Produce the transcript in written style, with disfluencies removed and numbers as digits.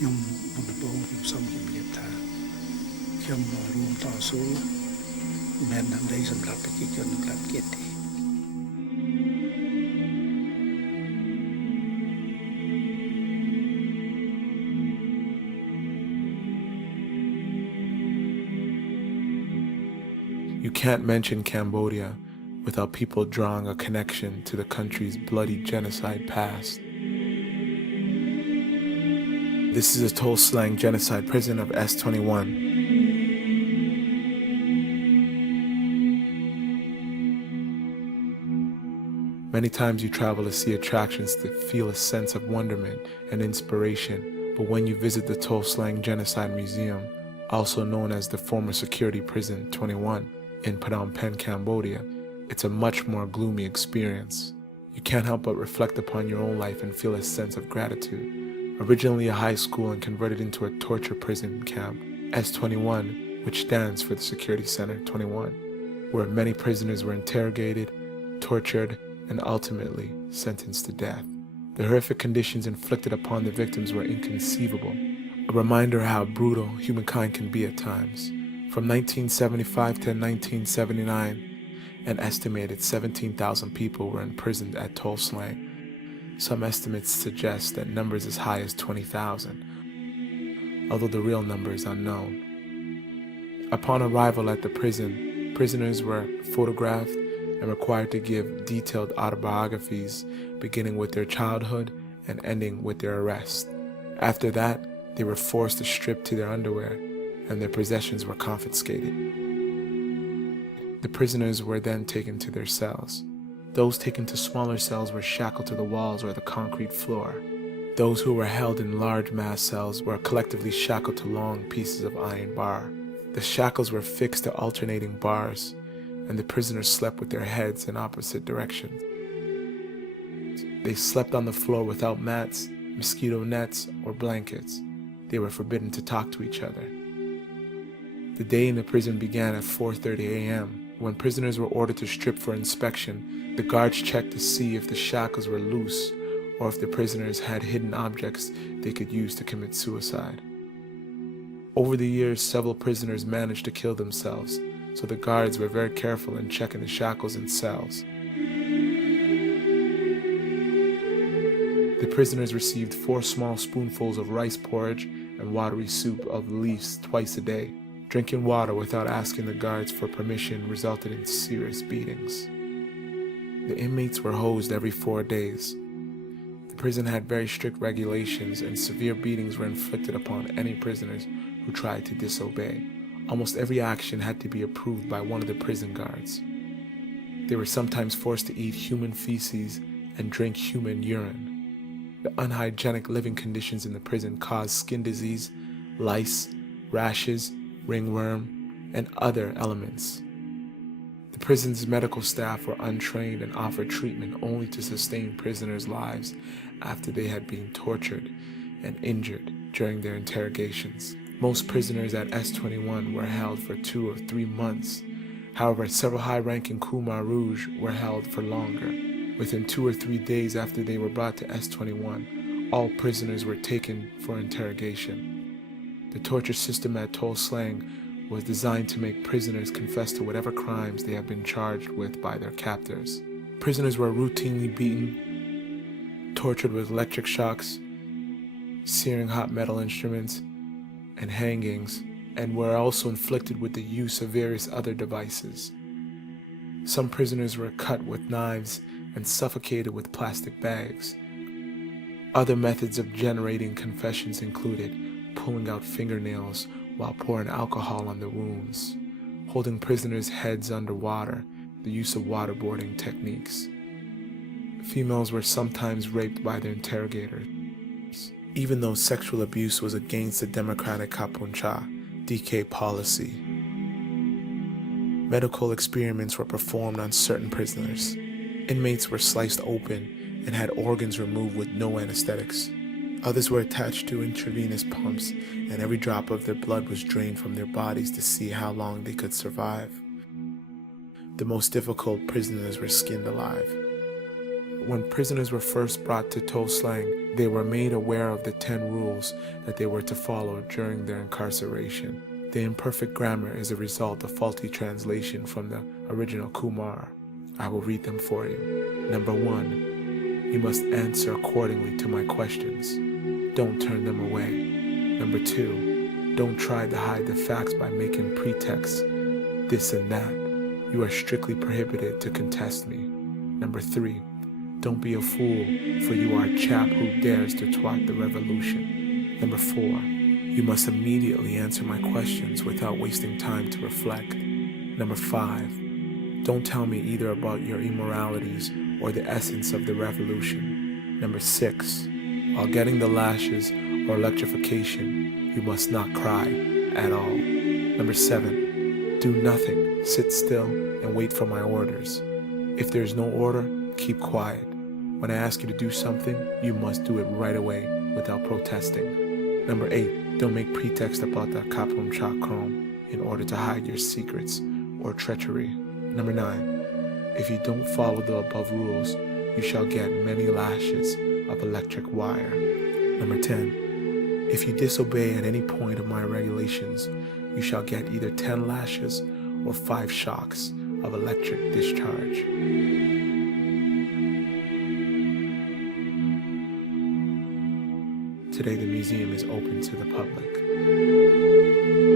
ខ្ញុំមុនដំបូងខ្ញុំសូមជម្រាបថាខ្ញុំរួមតស៊ូមិនដើម្បីសម្រាប់ប្រជាជននៅកម្ពុជាទេ You can't mention Cambodia without people drawing a connection to the country's bloody genocide past. This is a Tuol Sleng genocide prison of S21. Many times you travel to see attractions to feel a sense of wonderment and inspiration, but when you visit the Tuol Sleng Genocide Museum, also known as the former security prison 21 in Phnom Penh, Cambodia, it's a much more gloomy experience. You can't help but reflect upon your own life and feel a sense of gratitude. Originally a high school and converted into a torture prison camp, S21, which stands for the Security Center 21, where many prisoners were interrogated, tortured, and ultimately sentenced to death. The horrific conditions inflicted upon the victims were inconceivable, a reminder how brutal humankind can be at times. From 1975 to 1979, an estimated 17,000 people were imprisoned at Tuol Sleng. Some estimates suggest that numbers as high as 20,000, although the real number is unknown. Upon arrival at the prison, prisoners were photographed and required to give detailed autobiographies, beginning with their childhood and ending with their arrest. After that, they were forced to strip to their underwear, and their possessions were confiscated. The prisoners were then taken to their cells. Those taken to smaller cells were shackled to the walls or the concrete floor. Those who were held in large mass cells were collectively shackled to long pieces of iron bar. The shackles were fixed to alternating bars, and the prisoners slept with their heads in opposite directions. They slept on the floor without mats, mosquito nets, or blankets. They were forbidden to talk to each other. The day in the prison began at 4:30 a.m. When prisoners were ordered to strip for inspection, the guards checked to see if the shackles were loose or if the prisoners had hidden objects they could use to commit suicide. Over the years, several prisoners managed to kill themselves, so the guards were very careful in checking the shackles and cells. The prisoners received 4 small spoonfuls of rice porridge and watery soup of leaves twice a day. Drinking water without asking the guards for permission resulted in serious beatings. The inmates were hosed every 4 days. The prison had very strict regulations, and severe beatings were inflicted upon any prisoners who tried to disobey. Almost every action had to be approved by one of the prison guards. They were sometimes forced to eat human feces and drink human urine. The unhygienic living conditions in the prison caused skin disease, lice, rashes, ringworm, and other elements. The prison's medical staff were untrained and offered treatment only to sustain prisoners' lives after they had been tortured and injured during their interrogations. Most prisoners at S21 were held for 2 or 3 months. However, several high-ranking Khmer Rouge were held for longer. Within 2 or 3 days after they were brought to S21, all prisoners were taken for interrogation. The torture system at Tuol Sleng was designed to make prisoners confess to whatever crimes they have been charged with by their captors. Prisoners were routinely beaten, tortured with electric shocks, searing hot metal instruments, and hangings, and were also inflicted with the use of various other devices. Some prisoners were cut with knives and suffocated with plastic bags. Other methods of generating confessions included pulling out fingernails while pouring alcohol on the wounds, holding prisoners' heads underwater, the use of waterboarding techniques. Females were sometimes raped by their interrogators, even though sexual abuse was against the democratic Kapuncha DK policy. Medical experiments were performed on certain prisoners. Inmates were sliced open and had organs removed with no anesthetics. Others were attached to intravenous pumps, and every drop of their blood was drained from their bodies to see how long they could survive. The most difficult prisoners were skinned alive. When prisoners were first brought to Tuol Sleng, They were made aware of the 10 rules that they were to follow during their incarceration. The imperfect grammar is a result of faulty translation from the original Khmer. I will read them for you. Number 1, you must answer accordingly to my questions. Don't turn them away. Number 2, don't try to hide the facts by making pretexts, this and that. You are strictly prohibited to contest me. Number 3, don't be a fool, for you are a chap who dares to twat the revolution. Number 4, you must immediately answer my questions without wasting time to reflect. Number 5, don't tell me either about your immoralities or the essence of the revolution. Number 6, while getting the lashes or electrification, you must not cry at all. Number 7, do nothing, sit still, and wait for my orders. If there is no order, keep quiet. When I ask you to do something, you must do it right away without protesting. Number 8, don't make pretext about the kapum chakrom in order to hide your secrets or treachery. Number 9, if you don't follow the above rules, you shall get many lashes of electric wire. Number 10, if you disobey at any point of my regulations, you shall get either 10 lashes or 5 shocks of electric discharge. Today the museum is open to the public.